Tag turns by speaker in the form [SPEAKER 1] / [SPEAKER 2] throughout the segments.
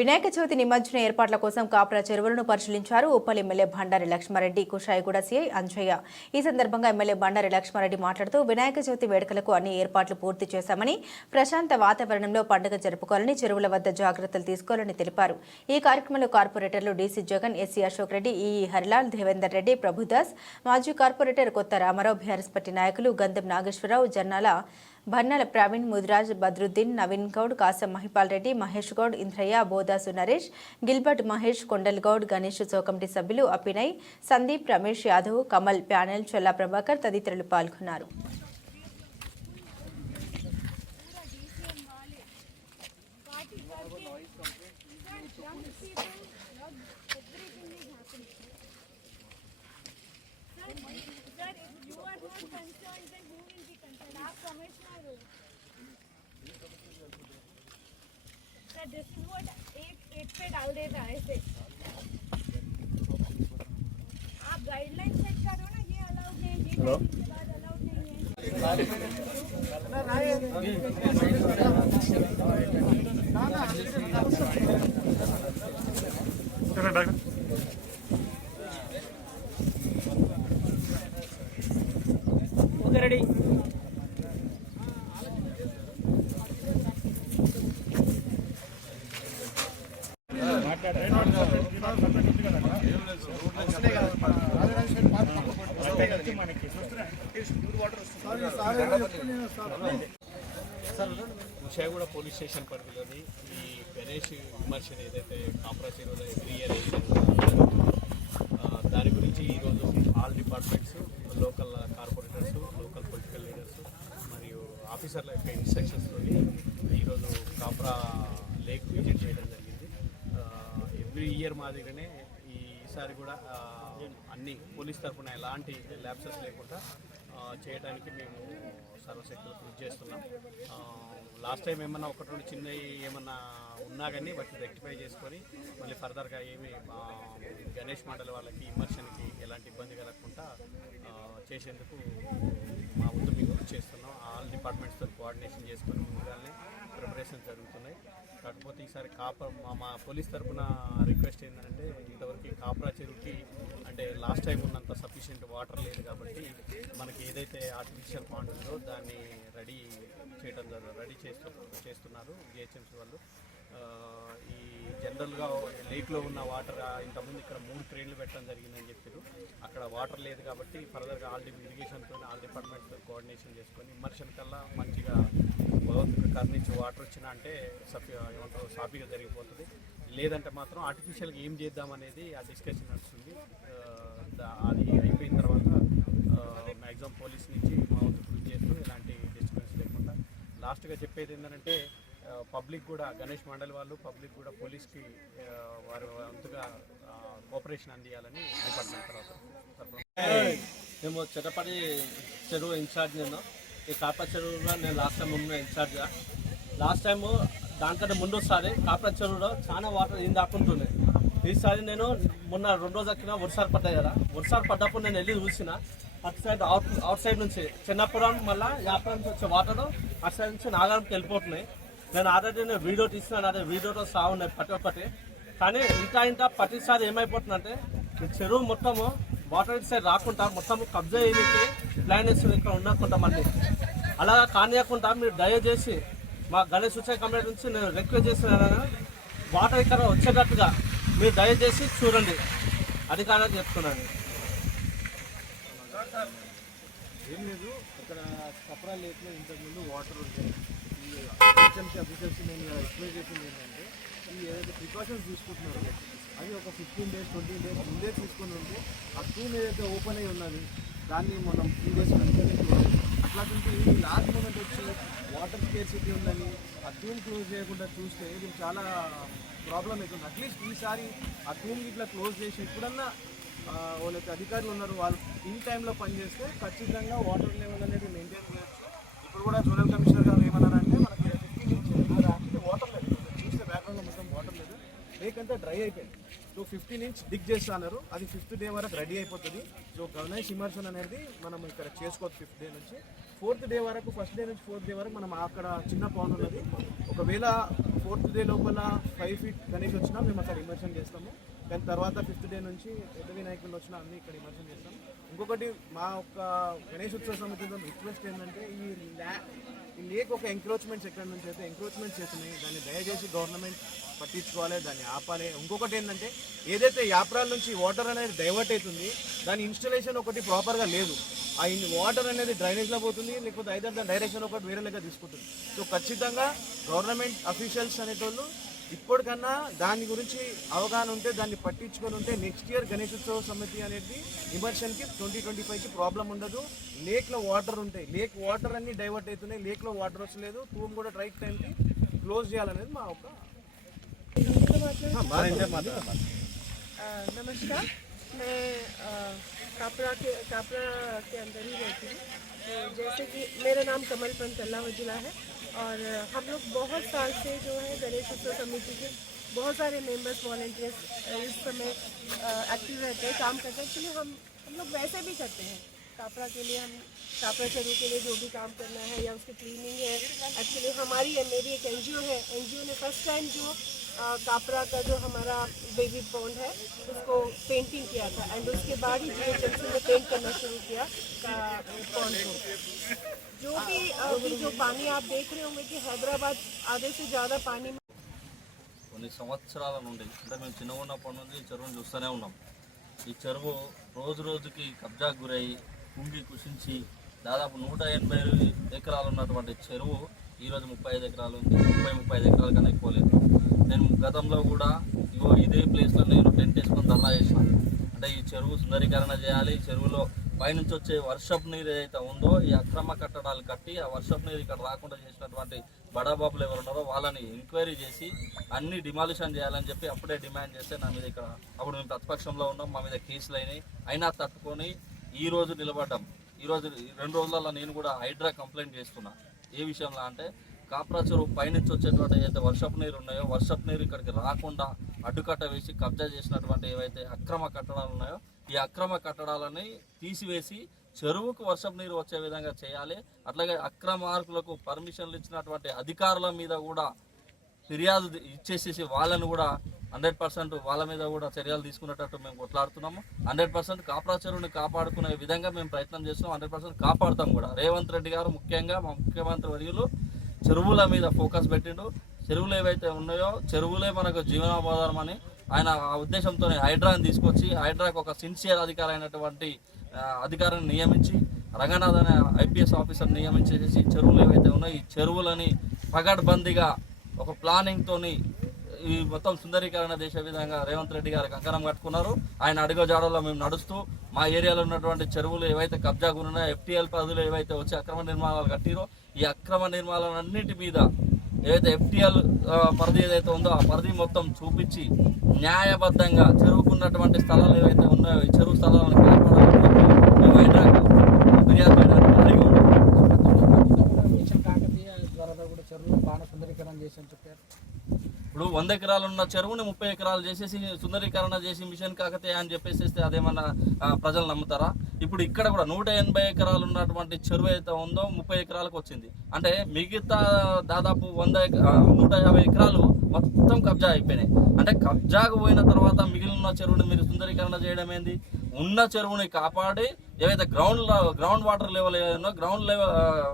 [SPEAKER 1] వినాయక చవితి నిమజ్జన ఏర్పాట్ల కోసం కాపురా చెరువులను పరిశీలించారు ఉప్పల్ ఎమ్మెల్యే బండారి లక్ష్మారెడ్డి కుషాయిగూడ సీఐ అంజయ్య. ఈ సందర్భంగా ఎమ్మెల్యే బండారి లక్ష్మారెడ్డి మాట్లాడుతూ వినాయక చవితి వేడుకలకు అన్ని ఏర్పాట్లు పూర్తి చేశామని ప్రశాంత వాతావరణంలో పండుగ జరుపుకోవాలని చెరువుల వద్ద జాగ్రత్తలు తీసుకోవాలని తెలిపారు. ఈ కార్యక్రమంలో కార్పొరేటర్లు DC Jagan SC Ashok Reddy EE Harilal Devender Reddy Prabhudas మాజీ corporator Kotha Ramarao BRS party నాయకులు గంధం నాగేశ్వరరావు జన్నాల భన్నాల ప్రవీణ్ ముదిరాజ్ బద్రుద్దీన్ నవీన్ గౌడ్ కాసం మహిపాల్ రెడ్డి మహేష్ గౌడ్ ఇంద్రయ్య బోదాసు నరేష్ గిల్బర్ట్ మహేష్ కొండల్ గౌడ్ గణేష్ చౌకమిటి సభ్యులు అపినయ్ సందీప్ రమేష్ యాదవ్ కమల్ ప్యానెల్ చొల్లా ప్రభాకర్ తదితరులు పాల్గొన్నారు.
[SPEAKER 2] This एक एक पे डाल देता है ऐसे. आप गाइडलाइन सेट करो ना ये अलाउड नहीं के बाद अलाउड नहीं है।
[SPEAKER 3] విషయగూడ పోలీస్ స్టేషన్ పరిధిలోని ఈ గణేష్ విమర్శన ఏదైతే చెరువులో ఎవ్రీ ఇయర్ దాని గురించి ఈరోజు all departments local corporators local political leaders మరియు ఆఫీసర్ల యొక్క ఇన్స్ట్రక్షన్స్తో ఈరోజు కాప్రా లేక్ విజిట్ చేయడం జరిగింది. ఎవ్రీ ఇయర్ మాదిరిగానే ఈసారి కూడా అన్ని పోలీస్ తరఫున ఎలాంటి ల్యాబ్సెస్ లేకుండా చేయడానికి మేము సర్వశక్తులు కృషి చేస్తున్నాం. లాస్ట్ టైం ఏమన్నా ఒకటి రెండు చిన్నవి ఏమన్నా ఉన్నా కానీ వాటిని రెక్టిఫై చేసుకొని మళ్ళీ ఫర్దర్గా ఏమి గణేష్ మండలి వాళ్ళకి ఇమర్షన్కి ఎలాంటి ఇబ్బంది కలగకుండా చేసేందుకు మా ముందు మేము కృషి చేస్తున్నాం. ఆల్ డిపార్ట్మెంట్స్తో కోఆర్డినేషన్ చేసుకొని ముందుగానే ప్రిపరేషన్ జరుగుతున్నాయి. కాకపోతే ఈసారి కాప మా మా పోలీస్ తరఫున రిక్వెస్ట్ ఏంటంటే ఇంతవరకు కాపరా చెరువుకి అంటే లాస్ట్ టైం ఉన్నంత సఫిషియెంట్ వాటర్ లేదు కాబట్టి మనకి ఏదైతే ఆర్టిఫిషియల్ పాండ్ ఉందో దాన్ని రెడీ చేయడం జరు- రెడీ చేస్తూ చేస్తున్నారు జిహెచ్ఎంసీ వాళ్ళు. ఈ జనరల్గా లేక్లో ఉన్న వాటర్ ఇంతకుముందు ఇక్కడ మూడు క్రేన్లు పెట్టడం జరిగిందని చెప్పారు అక్కడ వాటర్ లేదు కాబట్టి ఫర్దర్గా ఆల్ ఇరిగేషన్తో ఆల్ డిపార్ట్మెంట్తో కోఆర్డినేషన్ చేసుకొని ఇమర్షన్ కల్లా మంచిగా భగవంతుడి కారు నుంచి వాటర్ వచ్చినా అంటే సఫీ ఏమంటారు సాఫీగా జరిగిపోతుంది. లేదంటే మాత్రం ఆర్టిఫిషియల్గా ఏం చేద్దాం అనేది ఆ డిస్కషన్ నడుస్తుంది. దా- అది అయిపోయిన తర్వాత మ్యాక్సిమం పోలీస్ నుంచి మా వంతు కృషి చేస్తూ ఎలాంటి డిస్టర్బెన్స్ లేకుండా. లాస్ట్గా చెప్పేది ఏంటంటే పబ్లిక్ కూడా గణేష్ మండలి వాళ్ళు పబ్లిక్ కూడా పోలీస్కి వారు అంతగా కోఆపరేషన్ అందియాలని డిపార్ట్మెంట్ తర్వాత
[SPEAKER 4] మేము చెట్టపడి చెరువు ఇన్ఛార్జ్ నేను ఈ కాపా చెరువులో నేను లాస్ట్ టైం ఉన్న ఇన్ఛార్జ్గా లాస్ట్ టైము దానికంటే ముందుసారి కాపా చెరువులో చాలా వాటర్ ఏం దాక్కుంటుండే. ఈసారి నేను మొన్న రెండు రోజుల కింద వర్షాలు పడ్డాయి కదా. వర్షాలు పడ్డప్పుడు నేను వెళ్ళి చూసిన అటు సైడ్ అవుట్ అవుట్ సైడ్ నుంచి చిన్నపురం మళ్ళీ యాపరం నుంచి వచ్చే వాటర్ అటు సైడ్ నుంచి నాగారంకి వెళ్ళిపోతున్నాయి. నేను ఆల్రెడీ నేను వీడియో తీసినాను అదే వీడియోతో సాగున్నాయి ప్రతి ఒక్కటి. కానీ ఇంకా ఇంకా ప్రతిసారి ఏమైపోతుందంటే ఈ చెరువు మొత్తము వాటర్ ఇటు సైడ్ రాకుండా మొత్తం కబ్జా చేయడానికి ప్లాన్ వేస్తుంది ఇక్కడ ఉన్నా కొంతమంది. అలా కానియకుండా మీరు దయచేసి మా గణేష్ ఉత్సవ కమిటీ నుంచి నేను రిక్వెస్ట్ చేస్తున్నాను వాటర్ ఇక్కడ వచ్చేటట్టుగా మీరు దయచేసి చూడండి. అధికారులకు చెప్తున్నాను
[SPEAKER 5] ఏం లేదు ఇక్కడ కపరా లేక్లో ఇంతకుముందు వాటర్ ఉంటాయి ఈ హెచ్ఎంసీ అఫీషియల్స్ నేను ఎక్స్ప్లెయిన్ చేసింది ఏంటంటే ఈ ఏదైతే ప్రికాషన్స్ తీసుకుంటున్నారో అది ఒక ఫిఫ్టీన్ డేస్ ట్వంటీ డేస్ ముందే తీసుకుని ఉంటే ఆ టూమ్ ఏదైతే ఓపెన్ అయి ఉన్నది దాన్ని మనం త్రీ డేస్ అట్లా ఉంటే ఈ లాస్ట్ మూమెంట్ వచ్చి వాటర్ స్కేర్సిటీ ఉందని ఆ ట్యూమ్ క్లోజ్ చేయకుండా చూస్తే ఇది చాలా ప్రాబ్లం అవుతుంది. అట్లీస్ట్ ఈసారి ఆ ట్యూమ్ ఇట్లా క్లోజ్ చేసి ఎప్పుడన్నా వాళ్ళకి అధికారులు ఉన్నారు వాళ్ళు ఇన్ టైంలో పనిచేస్తే ఖచ్చితంగా వాటర్ లెవెల్ అనేది మెయింటైన్ చేయొచ్చు. ఇప్పుడు కూడా జోనల్ కమిషనర్ గారు ఏమన్నారంటే మనకి ఫిఫ్టీన్ ఇంచ్ యాక్చువల్లీ వాటర్ లేదు చూస్తే బ్యాక్గ్రౌండ్లో మొత్తం వాటర్ లేదు లేక్ అంతా డ్రై అయిపోయింది. సో ఫిఫ్టీన్ ఇంచ్ డిగ్ చేస్తా అన్నారు. అది ఫిఫ్త్ డే వరకు రెడీ అయిపోతుంది. సో గవర్నైజ్ ఇమర్షన్ అనేది మనం ఇక్కడ చేసుకోవచ్చు ఫిఫ్త్ డే నుంచి. ఫోర్త్ డే వరకు ఫస్ట్ డే నుంచి ఫోర్త్ డే వరకు మనం అక్కడ చిన్న పౌండ్ ఉన్నది. ఒకవేళ ఫోర్త్ డే లోపల ఫైవ్ ఫీట్ గణేష్ వచ్చినా మేము అక్కడ ఇమర్షన్ చేస్తాము. దాని తర్వాత ఫిఫ్త్ డే నుంచి పెద్ద వినాయకులు వచ్చినా అన్ని ఇక్కడ ఇమర్షన్ చేస్తాం ఇంకొకటి మా యొక్క గణేష్ ఉత్సవ సమితి రిక్వెస్ట్ ఏంటంటే ఈ ల్యా ఈ లేక్ ఒక ఎంక్రోచ్మెంట్స్ ఎక్కడి నుంచి అయితే ఎంక్రోచ్మెంట్స్ చేస్తున్నాయి. దాన్ని దయచేసి గవర్నమెంట్ పట్టించుకోవాలి దాన్ని ఆపాలి. ఇంకొకటి ఏంటంటే ఏదైతే యాప్రాల నుంచి వాటర్ అనేది డైవర్ట్ అవుతుంది దాని ఇన్స్టలేషన్ ఒకటి ప్రాపర్గా లేదు. ఆ వాటర్ అనేది డ్రైనేజ్లో పోతుంది లేకపోతే ఐదర్ దాని డైరెక్షన్ ఒకటి వేరే లెక్క తీసుకుంటుంది. సో ఖచ్చితంగా గవర్నమెంట్ అఫీషియల్స్ అనేటోళ్ళు ఇప్పటికన్నా దాని గురించి అవగాహన ఉంటే దాన్ని పట్టించుకొని ఉంటే నెక్స్ట్ ఇయర్ గణేశోత్సవ సమితి అనేది ఇమర్షన్కి ట్వంటీ ట్వంటీ ఫైవ్కి ప్రాబ్లం ఉండదు లేక్లో వాటర్ ఉంటాయి. లేక్ వాటర్ అన్నీ డైవర్ట్ అవుతున్నాయి. లేక్లో వాటర్ వస్తలేదు. తూమ్ కూడా రైట్ టైంకి క్లోజ్ చేయాలనేది మా ఒక
[SPEAKER 6] नमस्कार, मैं कापरा के कापरा के अंदर ही रहती हूँ। तो जैसे कि मेरा नाम कमल पंत अल्लाह है और हम लोग बहुत साल से जो है गणेश उत्सव कमेटी के बहुत सारे मेंबर्स वॉल्टियर्स इस समय एक्टिव रहते हैं, काम करते हैं। एक्चुअली हम हम लोग वैसे भी करते हैं। कापरा के लिए हम कापरा चरू के लिए जो भी काम करना है या उसकी क्लीनिंग है एक्चुअली हमारी है मेरी एक एनजीओ है एनजीओ ने फर्स्ट टाइम जो अ, कापरा का जो हमारा बेबी पॉन्ड है उसको पेंटिंग किया था एंड उसके बाद ही जीएचएमसी ने पेंट करना शुरू किया पॉन्ड को जो भी अभी जो पानी आप देख रहे होंगे कि हैदराबाद आधे से ज़्यादा पानी में
[SPEAKER 7] కొన్ని సంవత్సరాల నుండి అంటే మేము చిన్నగా ఉన్నప్పటి నుంచి ఈ చెరువును చూస్తూనే ఉన్నాం ఈ చెరువు రోజు రోజుకి కబ్జాకు గురై కుంగి కుషించి దాదాపు నూట ఎనభై ఎకరాలు ఉన్నటువంటి చెరువు ఈరోజు ముప్పై ఐదు ఎకరాలు ఉంది. ముప్పై ముప్పై ఐదు ఎకరాల కన్నా ఎక్కువ లేదు. నేను గతంలో కూడా ఇగో ఇదే ప్లేస్లో నేను టెంట్ వేసుకొని ధర్నా చేసిన. అంటే ఈ చెరువు సుందరీకరణ చేయాలి ఈ చెరువులో పైనుంచి వచ్చే వర్షపు నీరు ఏదైతే ఉందో ఈ అక్రమ కట్టడాలు కట్టి ఆ వర్షపు నీరు ఇక్కడ రాకుండా చేసినటువంటి బడాబాబులు ఎవరు ఉన్నారో వాళ్ళని ఎంక్వైరీ చేసి అన్ని డిమాలిషన్ చేయాలని చెప్పి అప్పుడే డిమాండ్ చేస్తే నా మీద ఇక్కడ అప్పుడు మేము ప్రతిపక్షంలో ఉన్నాం మా మీద కేసులు అయినాయి. అయినా తట్టుకొని ఈరోజు నిలబడ్డాం ఈ రెండు రోజులలో నేను కూడా హైడ్రా కంప్లైంట్ చేస్తున్నా. ఏ విషయంలో అంటే కాప్రా చెరువు పైనుంచి వచ్చేటువంటి ఏదైతే వర్షపు నీరు ఉన్నాయో వర్షపు నీరు ఇక్కడికి రాకుండా అడ్డుకట్ట వేసి కబ్జా చేసినటువంటి ఏవైతే అక్రమ కట్టడాలు ఉన్నాయో ఈ అక్రమ కట్టడాలని తీసివేసి చెరువుకు వర్షపు నీరు వచ్చే విధంగా చేయాలి. అట్లాగే అక్రమార్కులకు పర్మిషన్లు ఇచ్చినటువంటి అధికారుల మీద కూడా ఫిర్యాదు ఇచ్చేసేసి వాళ్ళని కూడా హండ్రెడ్ పర్సెంట్ వాళ్ళ మీద కూడా చర్యలు తీసుకునేటట్టు మేము కొట్లాడుతున్నాము. హండ్రెడ్ పర్సెంట్ కాపరాచరుని చెరువుని కాపాడుకునే విధంగా మేము ప్రయత్నం చేస్తున్నాం. హండ్రెడ్ పర్సెంట్ కాపాడుతాం కూడా. రేవంత్ రెడ్డి గారు ముఖ్యంగా మా ముఖ్యమంత్రి వర్యులు చెరువుల మీద ఫోకస్ పెట్టిండు. చెరువులు ఏవైతే ఉన్నాయో చెరువులే మనకు జీవనోపాధారం అని ఆయన ఆ ఉద్దేశంతోనే హైడ్రాని తీసుకొచ్చి హైడ్రాకు ఒక సిన్సియర్ అధికారి అయినటువంటి అధికారిని నియమించి రంగనాథ్ అనే ఐపీఎస్ ఆఫీసర్ నియమించేసి చెరువులు ఏవైతే ఉన్నాయో ఈ చెరువులని పగడ్బందీగా ఒక ప్లానింగ్తోని ఈ మొత్తం సుందరీకరణ చేసే విధంగా రేవంత్ రెడ్డి గారు కంకణం కట్టుకున్నారు. ఆయన అడుగు జాడలో మేము నడుస్తూ మా ఏరియాలో ఉన్నటువంటి చెరువులు ఏవైతే కబ్జా గురున్నాయో ఎఫ్టీఎల్ పదులు ఏవైతే వచ్చి అక్రమ నిర్మాణాలు కట్టిరో ఈ అక్రమ నిర్మాణాలన్నిటి మీద ఏదైతే ఎఫ్టీఎల్ పరిధి ఏదైతే ఉందో ఆ పరిధి మొత్తం చూపించి న్యాయబద్ధంగా చెరువుకున్నటువంటి స్థలాలు ఏవైతే ఉన్నాయో ఈ చెరువు స్థలాలను కాపాడాలని
[SPEAKER 8] ద్వారా కూడా చెరువులు బాగా సుందరీకరణ చేసి అని చెప్పారు.
[SPEAKER 7] ఇప్పుడు వంద ఎకరాలు ఉన్న చెరువుని ముప్పై ఎకరాలు చేసేసి సుందరీకరణ చేసి మిషన్ కాకతే అని చెప్పేసి అదేమన్నా ప్రజలు నమ్ముతారా? ఇప్పుడు ఇక్కడ కూడా నూట ఎనభై ఎకరాలు ఉన్నటువంటి చెరువు అయితే ఉందో ముప్పై ఎకరాలకు వచ్చింది. అంటే మిగతా దాదాపు వంద నూట యాభై ఎకరాలు మొత్తం కబ్జా అయిపోయినాయి. అంటే కబ్జాకు పోయిన తర్వాత మిగిలిన చెరువుని మీరు సుందరీకరణ చేయడం ఏంది? ఉన్న చెరువుని కాపాడి ఏవైతే గ్రౌండ్ గ్రౌండ్ వాటర్ లెవెల్ ఏదైనా గ్రౌండ్ లెవెల్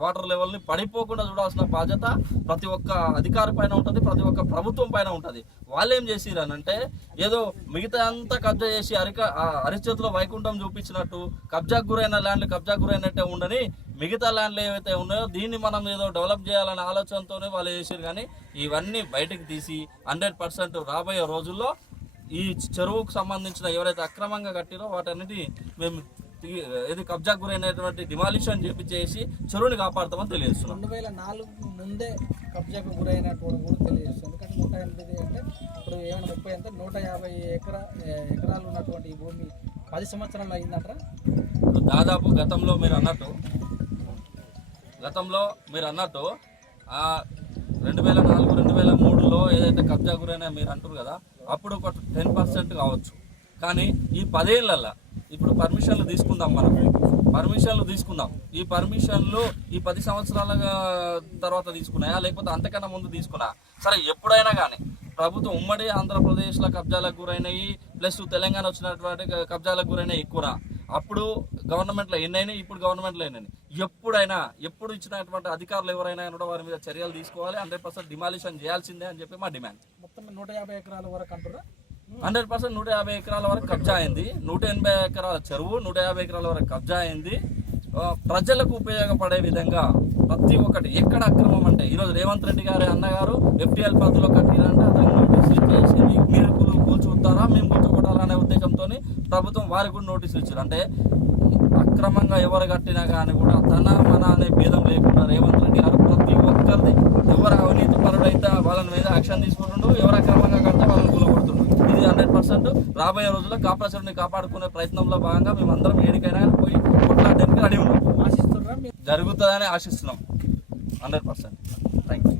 [SPEAKER 7] వాటర్ లెవెల్ని పడిపోకుండా చూడాల్సిన బాధ్యత ప్రతి ఒక్క అధికారి పైన ఉంటుంది ప్రతి ఒక్క ప్రభుత్వం పైన ఉంటుంది. వాళ్ళు ఏం చేసిరనంటే ఏదో మిగతా అంతా కబ్జా చేసి అరిక ఆ అరిచేతిలో వైకుంఠం చూపించినట్టు కబ్జాకు గురైన ల్యాండ్లు కబ్జాకు గురైనట్టే ఉండని మిగతా ల్యాండ్లు ఏవైతే ఉన్నాయో దీన్ని మనం ఏదో డెవలప్ చేయాలనే ఆలోచనతోనే వాళ్ళు చేసిరు కానీ ఇవన్నీ బయటకు తీసి హండ్రెడ్ పర్సెంట్ రాబోయే రోజుల్లో ఈ చెరువుకు సంబంధించిన ఎవరైతే అక్రమంగా కట్టిరో వాటన్నిటి మేము ఏది కబ్జా గురైనటువంటి డిమాలిషన్ చేసి చెరువుని కాపాడుతామని తెలియజేస్తున్నాం.
[SPEAKER 8] రెండు వేల నాలుగు ముందే కబ్జాకు గురైనటువంటి కూడా తెలియజేస్తుంది. ఎందుకంటే నూట ఎనిమిది అంటే ఇప్పుడు ఏమైనా ముప్పై అంటే నూట యాభై ఎకరా ఎకరాలు ఉన్నటువంటి ఈ భూమి పది సంవత్సరాలు
[SPEAKER 7] ఇప్పుడు దాదాపు గతంలో మీరు అన్నట్టు గతంలో మీరు అన్నట్టు ఆ రెండు వేల నాలుగు రెండు వేల మూడులో ఏదైతే కబ్జా గురైనా మీరు అంటారు కదా అప్పుడు ఒక టెన్ పర్సెంట్ కావచ్చు. కానీ ఈ పదేళ్ళల్లో ఇప్పుడు పర్మిషన్లు తీసుకుందాం మనం. పర్మిషన్లు తీసుకుందాం. ఈ పర్మిషన్లు ఈ పది సంవత్సరాల తర్వాత తీసుకున్నాయా? లేకపోతే అంతకన్నా ముందు తీసుకున్నా? సరే ఎప్పుడైనా కానీ. ప్రభుత్వం ఉమ్మడి ఆంధ్రప్రదేశ్లో కబ్జాలకు గురైనవి ప్లస్ తెలంగాణ వచ్చినటువంటి కబ్జాలకు గురైనవి ఎక్కువ అప్పుడు గవర్నమెంట్లో ఎన్నైనాయి ఇప్పుడు గవర్నమెంట్లో ఎన్నైనాయి ఎప్పుడైనా ఎప్పుడు ఇచ్చినటువంటి అధికారులు ఎవరైనా కూడా వారి మీద చర్యలు తీసుకోవాలి హండ్రెడ్ పర్సెంట్ డిమాలిషన్ చేయాల్సిందే అని చెప్పి మా డిమాండ్
[SPEAKER 8] మొత్తం నూట యాభై ఎకరాల వరకు అంటారా
[SPEAKER 7] హండ్రెడ్ పర్సెంట్ నూట యాభై ఎకరాల వరకు కబ్జా అయింది. నూట ఎనభై ఎకరాల చెరువు నూట యాభై ఎకరాల వరకు కబ్జా అయింది. ప్రజలకు ఉపయోగపడే విధంగా ప్రతి ఒక్కటి ఎక్కడ అక్రమం అంటే ఈరోజు రేవంత్ రెడ్డి గారు అన్నగారు ఎఫ్టీఎల్ పద్ధతిలో కట్టిరంటే అతను నోటీసులు చేసి మీరు కూల్చుకుంటారా మేము కూల్చుకుంటారా ఉద్దేశంతో ప్రభుత్వం వారికి కూడా నోటీసులు ఇచ్చారు. అంటే అక్రమంగా ఎవరు కట్టినా కానీ కూడా తన మన అనే భేదం లేకుండా రేవంత్ రెడ్డి గారు ప్రతి ఒక్కరిది ఎవరు అవినీతి పరుడైతే వాళ్ళ మీద యాక్షన్ తీసుకుంటుండు ఎవరు అక్రమంగా కడితే వాళ్ళని కూలగొడుతుండ్రు ఇది హండ్రెడ్ పర్సెంట్ రాబోయే రోజుల్లో కాపాడసరిని కాపాడుకునే ప్రయత్నంలో భాగంగా మేమందరం ఏడికైనా పోయి కొట్లాడడానికి రెడీ ఉన్నాం. జరుగుతుందని ఆశిస్తున్నాం హండ్రెడ్ పర్సెంట్ థ్యాంక్ యూ